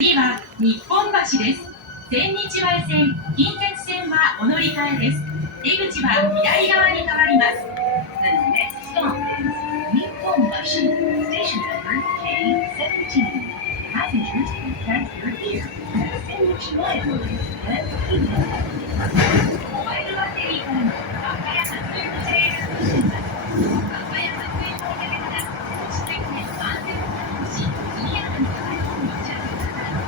次は日本橋です。千日前線、近鉄線はお乗り換えです。出口は左側に変わります。The next stop is 日本橋 Station number K17. Passengers will transfer here to the 千日前line and 近鉄モバイルバッテリーからの爆破や発水の事例が増えています。爆破や発水を避けながら、落ち着いて安全を確保し、速やかに台風に打ち合わせください。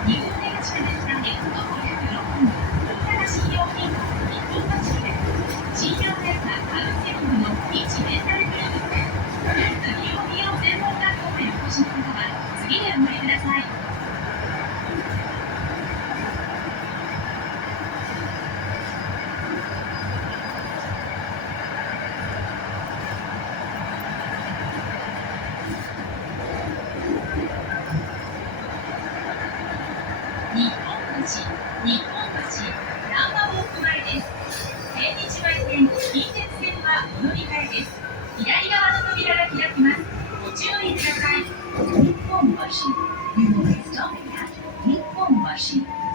2号出口から下へ徒歩約6分、大阪信用金庫日本橋駅です。信用データカウンセリングの位置レンタルクリニック。次を利用専門学校へお越しの方は、次でお乗りください。日本橋、ナンバーウォーク前です。千日前線、近鉄線はお乗り換えです。左側の扉が開きます。ご注意ください。日本橋 You will be stopping at 日本橋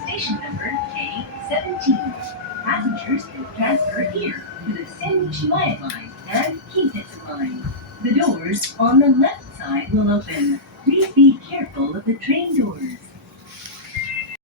Station number K17. Passengers will transfer here to the 千日前line and 近鉄 line. The doors on the left side will open. Please be careful of the train doors.